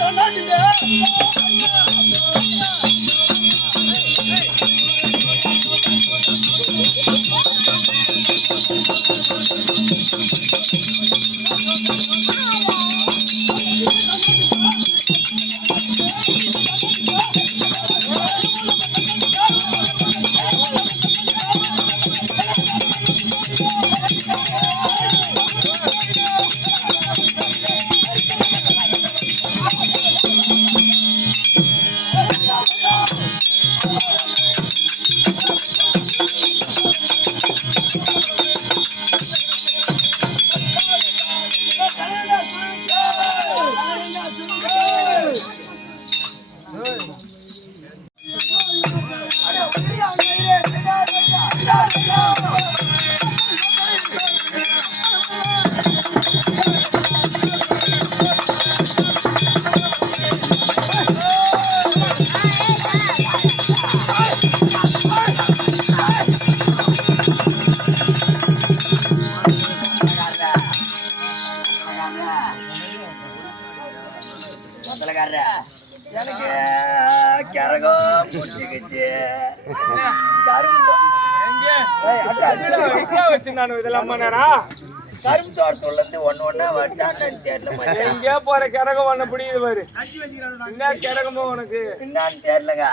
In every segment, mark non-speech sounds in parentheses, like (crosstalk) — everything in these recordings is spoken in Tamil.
கொண்டாடிங்க Yeah. இதெல்லாம் பண்ணா கரும்பு தோட்டத்துல இருந்து ஒண்ணு ஒண்ணா வட்டான்னு தெரியல. எங்கே போற கிரகம் ஒண்ணு பிடிக்குது பாரு. என்ன கிரகமோ உனக்கு? என்னன்னு தெரியலங்க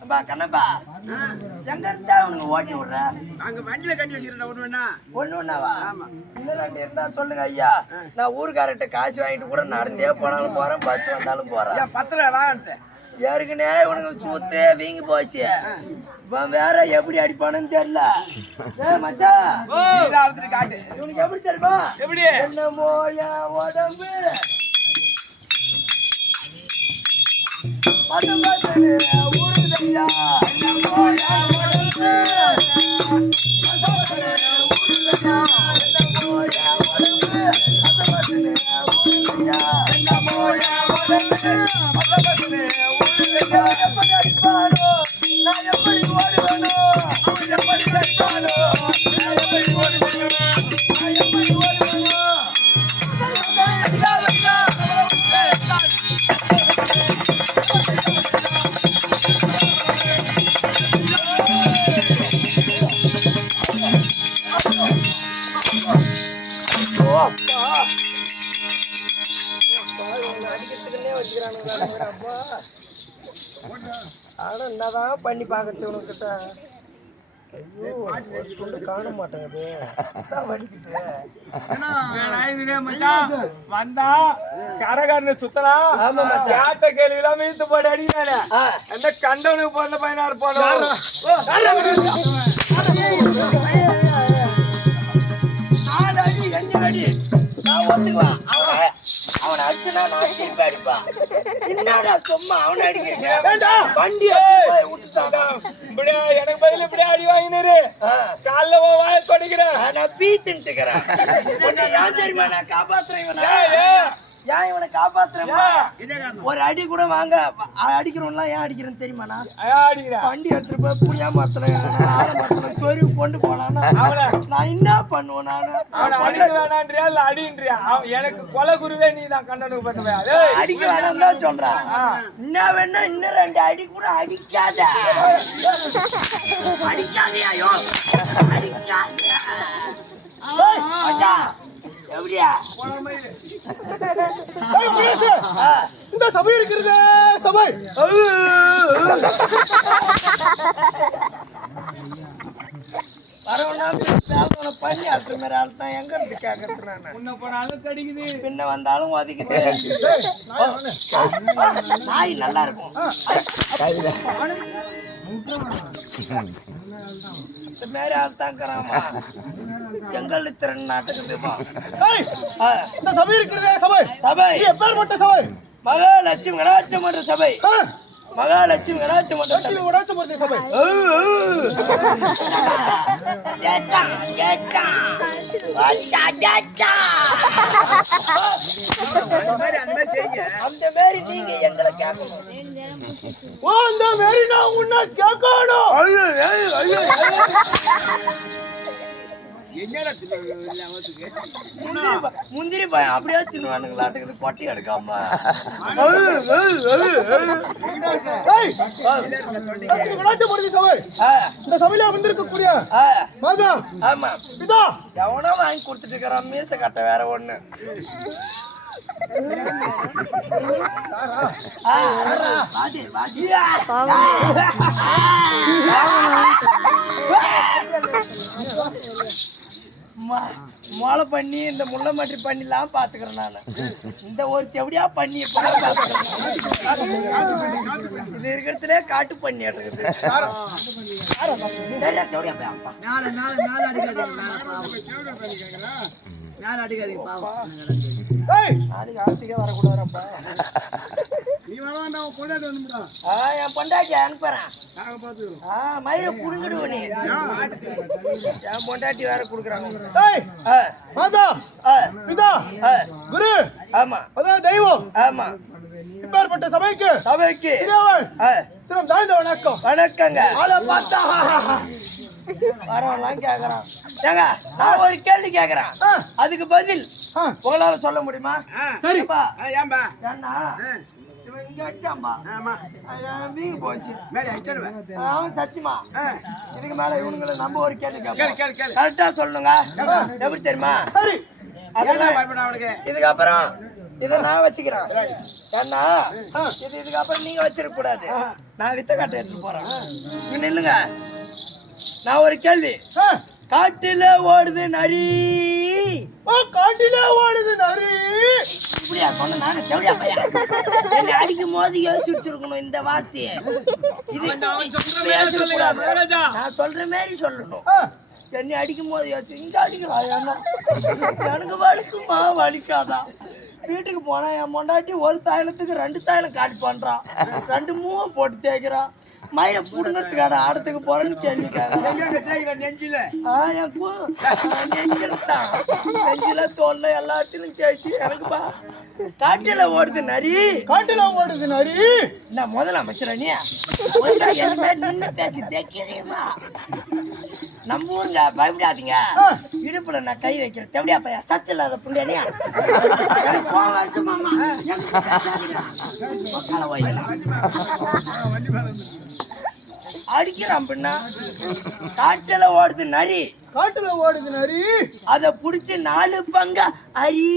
அப்பா, கண்ணப்பா. எங்க இருந்தா உனக்கு ஓட்டி விடுற? அங்க வண்டியில கட்டி வச்சிருந்தா ஒண்ணு வேணா ஒண்ணு ஒண்ணாவா? இன்னும் இருந்தா சொல்லுங்க ஐயா. நான் ஊருக்காரர்கிட்ட காசு வாங்கிட்டு கூட நடந்தே போனாலும் போறேன் பஸ் வந்தாலும் போறேன். பத்துல ஏற்கனவே உனக்கு சூத்து வீங்கி போச்சு. இப்ப வேற எப்படி அடிப்பானுன்னு தெரியல. இவனுக்கு எப்படி தெரியுமா? எப்படி? என்னமோ என் உடம்பு. ஊருதையா என்னமோ என் உடம்பு. பத்து பத்து ஊருதையா என்னமோ என் உடம்பு. பத்து பத்து ஊருதையா என்னமோ என் உடம்பு. ஆனா என்னதான் பண்ணி பார்க்கறது உனக்கிட்ட ஐயோ ஒரு துண்டு காண மாட்டேங்குது அதான் வலிக்குது வந்தா கரகாரனை சுத்தலாம் ஆமா மச்சான். கேட்ட கேள்வி எல்லாம் இழுத்து போட்டு அடிக்கிறானே ஆ. அந்த கண்டவனுக்கு பிறந்த பையனா இருப்பானோ அடி எங்க அடி நான் ஒத்துக்குவேன் அவனை அடிச்சுனா நான் திருப்பி அடிப்பான் என்னடா சும்மா அவனை அடிக்கிறேன் வண்டி விட்டுட்டான் இப்படியா? எனக்கு பதில் இப்படியே அடி வாங்கினாரு. காலைல உன் வாயை தொடைக்கிறேன். நான் பீ தின்ட்டுக்கிறேன் உன்னை ஏன் தெரியுமா? நான் காப்பாத்துறேன். ஏன் இவனை காப்பாத்துறேன்? ஒரு அடி கூட வாங்க அடிக்கிறவன்லாம் ஏன் அடிக்கிறேன்னு தெரியுமா நான் வண்டி எடுத்துட்டு போய் ஆற மரத்துல சொருவி கொண்டு போனானா நான் என்ன பண்ணுவேன் நானு? அடின்றியா? எனக்கு கொலை குருவே நீ தான் கண்டனுக்கு பண்ண டேய் அடிக்க வேணாம் தான் சொல்றான். என்ன வேணா இன்னும் ரெண்டு அடி கூட அடிக்காத. அடிக்காதயா யோ. அடிக்காத எப்படியா. இந்த சபை இருக்கிறது சபை. பின்ன வந்தாலும் ஒதுக்குது நாய் நல்லா இருக்கும். இந்த மாதிரி ஆள் தான் இருக்கிறாமா செங்கல் திறன் ஆ, இந்த சபை இருக்கிறது சபை. சபை. எப்பேற்பட்ட சபை? மகாலட்சுமி கலாச்சி மன்ற சபை. ஆ, மகாலட்சுமி கலாச்சி மன்ற சபை. அந்த மாதிரி நீங்க எங்களை கேட்கணும். ஓ அந்த மாரி நான் உன்னை கேட்கணும். ஐயோ. முந்திரி ப- முந்திரி பழம் அப்படியே தின்னுவானுங்களாட்டுக்குது கொட்டை எடுக்காம. இந்த சபையில வந்திருக்கக்கூடிய மாதா ஆமா. பிதா. எவனோ வாங்கி கொடுத்துட்டு இருக்கிறான் மீச கட்ட வேற ஒண்ணு. ஆ, வாடி, வாடி. ம- மொளை பண்ணி இந்த முள்ள மாட்டி பண்ணிலாம் பாத்துக்கிறேன் நானு. இந்த ஒரு செவடியா பண்ணி இது இருக்கிறதுலே காட்டு பண்ணி இருக்குது சரியா, செவடியா ஆ என் பொண்டாட்டி அனுப்புறேன். ஆ மயிரை குடுங்கிடுவ நீ. என் பொண்டாட்டி வேற குடுக்குறாங்க. ஏய் ஆ மாதா பிதா குரு ஆமா. அதான் தெய்வம். ஆமா. இப்பேற்பட்ட சபைக்கு சபைக்கு. சிரம் தாழ்ந்த வணக்கம். வணக்கங்க. ஆளை பார்த்தா. வரவெல்லாம் கேக்குறான். ஏங்க நான் ஒரு கேள்வி கேக்குறேன். அதுக்கு பதில் உங்களால சொல்ல முடியுமா? சரி. ஏப்பா, ஏன்னா இவன் இங்க அடிச்சாம்பா? அவன் வீங்கி போச்சு. அவன் சத்தியமா? இதுக்கு மேல இவனுங்களை நம்ம ஒரு கேள்வி கேட்போம் கரெக்டா எப்படி தெரியுமா? இதுக்கப்புறம் இதை நான் வச்சுக்கிறேன். ஏன்னா இது இதுக்கப்புறம் நீங்க வச்சிருக்க கூடாது. நான் வித்த காட்ட எடுத்துட்டு போறேன். நில்லுங்க. நான் ஒரு கேள்வி. காட்டுல ஓடுது நரி. ஓ காட்டிலே ஓடுது நரி. இப்படியா சொன்ன நானு செவடியா பையன் என்னை அடிக்கும் போது யோசிச்சிருக்கணும் இந்த வார்த்தையை. இது. நான் சொல்ற மாதிரி சொல்லணும். என்னை அடிக்கும் போது யோசிச்சு இங்க அடிக்கலாம் எனக்கு வலிக்குமா வலிக்காதா? வீட்டுக்கு போனா என் பொண்டாட்டி ஒரு தைலத்துக்கு ரெண்டு தைலம் காலி பண்றான் ரெண்டு மூவ போட்டு தேய்க்கிறான் மயிரை புடுங்கிறதுக்கான ஆடத்துக்கு போறேன்னு கேள்வி கேட்கறேன் ஆ, என் கு- ஆ, நெஞ்சில தான். நெஞ்சில தோல்ல எல்லாத்திலும் தேய்ச்சி எனக்கு பா. காட்டுல ஓடுது நரி. காட்டிலே ஓடுது நரி. நான் முதல்ல அமைச்சர நீ நின்னு பேசி தேக்கிறீங்களா நம்ம ஊருங்க பயப்படாதீங்க. இடுப்புல நான் கை வைக்கிறேன். தெவடியா பையா? சத்து இல்லாத வையலாம். அடிக்கிறான் பின்னா காட்டுல ஓடுது நரி. காட்டுல ஓடுது நரி. அத புடிச்சு நாலு பங்கா அரி.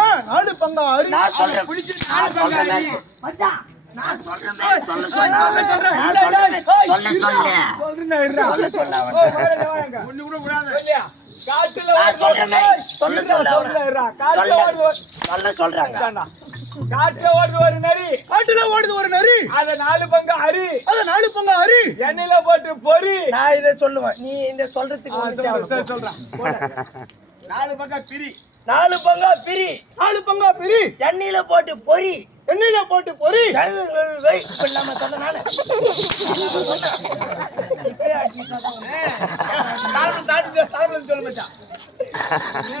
ஆ, நாலு பங்கா அரி. நான் சொல்றேன். நான் சொல்றேன் மாதிரி. மச்சான், நான் சொல்றேன். சொல்றேன். சொல்றேன். சொல்ல சொல்ல? காட்டுல நான் ஓடுது ஒரு சொல்ல நரி. சொல்ல. காட்டுல. ஓடுது ஒரு-. காட்டுல ஓடுது நரி. காட்டுல ஓடுது ஒரு நரி. அத நாலு பங்கு அரி. அத நாலு பங்கா அரி. எண்ணெயில போட்டு பொறி நான் இதை சொல்லுவேன். நீ இந்த சொல்றதுக்கு சொல்றேன். நாலு பக்கம் பிரி. நாலு பங்கா பிரி. நாலு பங்கா பிரி. எண்ணெயில போட்டு பொரி. எண்ணெயில போட்டு பொரி. வை, இப்ப இல்லாம சொன்ன நானு. இப்பயே அடிச்சுக்கிட்டு தான் தாழ்வு, தாழ்வு, தாழ்வு சொல்ல மச்சான்.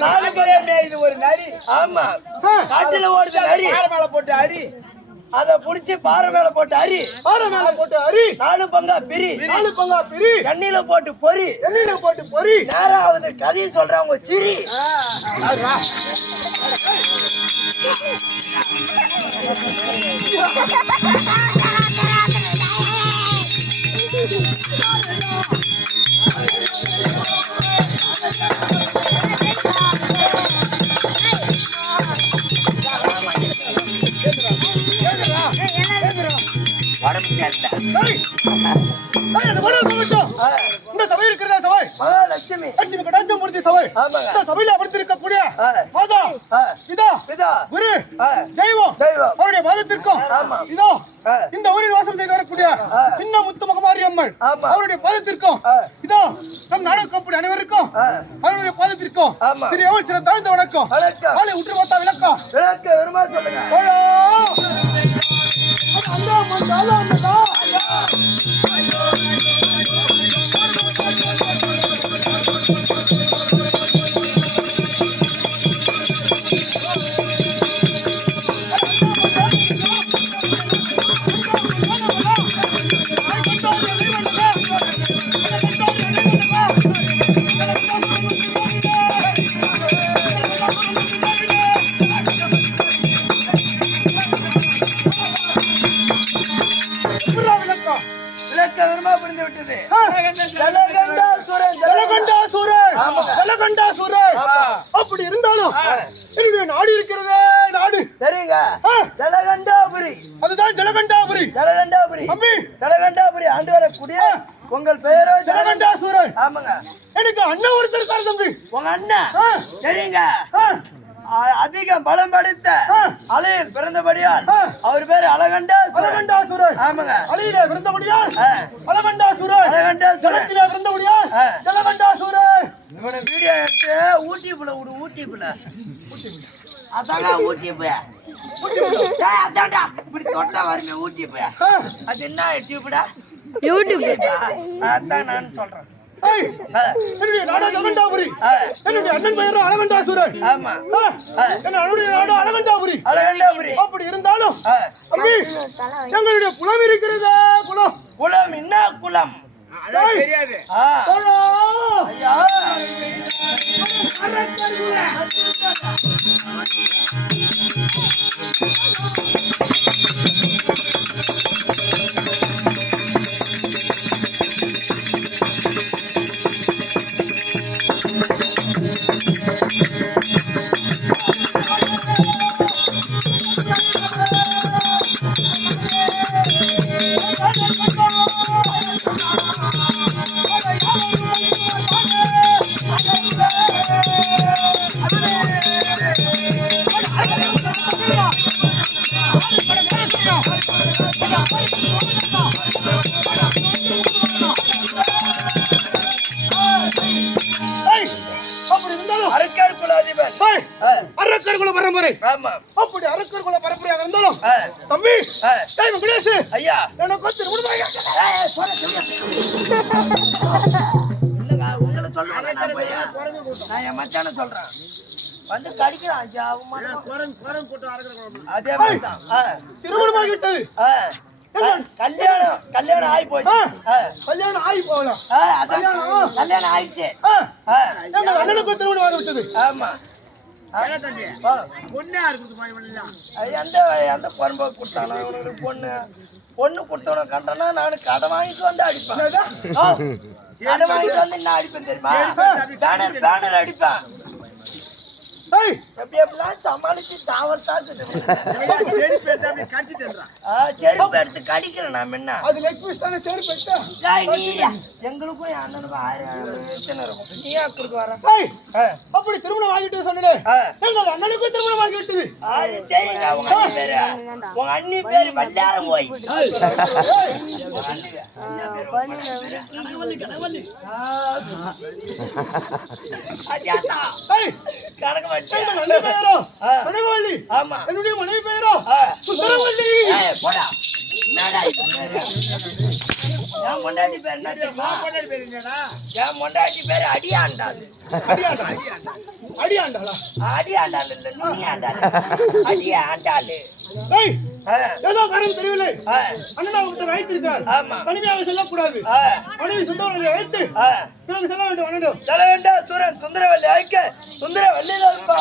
நாலு பக்கம் இது ஒரு நரி. ஆமா. காட்டுல ஓடுது நரி. பாறை மேல போட்டு அரி. அத புடிச்சு பாறை மேல போட்டு அரி. பாறை மேல போட்டு அரி. நாலு பங்கா பிரி. நாலு பங்கா பிரி. எண்ணெயில போட்டு பொரி. எண்ணெயில போட்டு பொரி. நேராவது கதையை சொல்றவங்க சிரி. உடம்பு சரியில்லை. (laughs) (laughs) சபையில அமர்ந்திருக்கக்கூடிய. மாதா பிதா குரு தெய்வம். அவருடைய பாதத்திற்கும் ஆமா. இதோ. இந்த ஊரில் வாசம் செய்து வரக்கூடிய. சின்ன முத்து மகமாரி அம்மன். அவருடைய பாதத்திற்கும். இதோ நம் நாடக கம்பெனி அனைவருக்கும். அவருடைய பாதத்திற்கும் சில தாழ்ந்த வணக்கம். ஆளை உற்று பார்த்தா விளக்கம் விளக்க அந்த அம்மன் தாலா புரிந்து விட்டது. அப்படி இருந்தாலும் என்னுடைய நாடு இருக்கிறதே நாடு. தெரியுங்க. ஜலகண்டாபுரி. அதுதான் ஜலகண்டாபுரி. ஜலகண்டாபுரி. தம்பி. ஜலகண்டாபுரி. ஆண்டு வரக்கூடிய உங்கள் பெயரோ ஜலகண்டா ஜலகண்டாசுரன் ஆமாங்க. எனக்கு அண்ணன் ஒருத்தர் தம்பி. உங்க அண்ணன். தெரியுங்க. அ- அதிக பலம் படைத்த. அலையில் பிறந்தபடியால். அவர் பேரு அழகண்டா ஜலகண்டாசுரன் ஆமாங்க. அலையிலே பிறந்தபடியால் ஆ. அலகண்டாசுரன். அழகண்டாசுரன் ஜலத்திலே பிறந்தபடியால் ஆ. ஜலகண்டாசுரன் இவனை வீடியோ எடுத்து ஊட்டி புல விடு ஊட்டி புல அதாங்க ஊட்டி போய அதான்டா. இப்படி தொட்டா வருமே ஊட்டி போய. அது என்ன டியூப்டா யூடியூப். அதான் நான் சொல்றேன். என்னுடைய நாடு ஜலகண்டாபுரி ஆ. என்னுடைய அண்ணன் பெயரும் அலகண்டாசுரன் ஆமா என்னுடைய நாடு அலகண்டாபுரி அழகண்டாபுரி அப்படி இருந்தாலும். தம்பி எங்களுடைய குலம் இருக்கிறதா குலம் குளம் என்ன தெரியாது. குலம். ஐயா. ஆமா. அப்படி அரக்கர் குல இருந்தாலும். தம்பி ஐயா. எனக்கு. இல்லைங்க, உங்களை சொல்லுவேன் நான் போய். நான் என் மச்சானை சொல்றேன். வந்து கடிக்கிறான் ஐயா. அதே மாதிரி தான். கல்யாணம் கல்யாணம் ஆகி போச்சு. கல்யாணம் ஆகி போகலாம் கல்யாணம். கல்யாணம் ஆயிடுச்சு. அண்ணனுக்கு திருமணமாக விட்டது. ஆமா. ஆ. ஆ, எந்த எந்த கொடுத்தானோ இவனுக்கு பொண்ணு பொண்ணு கொடுத்தவன கண்டனா நான் கடை வாங்கிட்டு வந்து அடிப்பேன். கடை வாங்கிட்டு வந்து என்ன அடிப்பேன் தெரியுமா? பேனர் பேனர் அடிப்பேன். ஏய்! எப்படி எப்படிலாம் சமாளிச்சு தாவத்தாக்குது ஆ, செருப்பு எடுத்து கடிக்கிறேன் நான் முன்ன. அது லெக் பீஸ் தானே சரி போயிட்டா டேய், நீ எங்களுக்கும் என் அண்ணனுக்கும் ஆயிரம் பிரச்சனை இருக்கும்? நீ குறுக்க வர? அப்படி திருமணம் ஆகிட்டு சொன்னே ஆ. எங்கள் அண்ணனுக்கும் திருமணமாகி விட்டது அது தெரியுங்க உங்க அண்ணி பேரு? உங்க அண்ணி பேரு வல்லாரம் போய். ஏய். கணக்கு அண்ணன் பெயரோ ஆமா. என்னுடைய மனைவி பெயரோ. சுந்தரவள்ளி. போடா. என் பொண்டாட்டி பேர் என்ன தெரியுமா? என் பொண்டாட்டி பேரு அடியாண்டாள். அடியாண்டா அடியாண்டாளா? அடியாண்டாள் இல்ல, நுனியாண்டாள். (laughs) அடியாண்டாளு. ஏய் ஏதோ காரணம் தெரியவில்லை. ஆ, அண்ணன் அவர்கிட்ட வைத்திருக்கார் ஆமா. தனிமையாக செல்லக்கூடாது. ஆ, மனைவி சுந்தரவள்ளியை வைத்து ஆ. பிறகு செல்ல வேண்டும் அண்ணன். தலைவண்டா சுரன். சுந்தரவல்லி ஐக்க சுந்தரவல்லி தான்ப்பா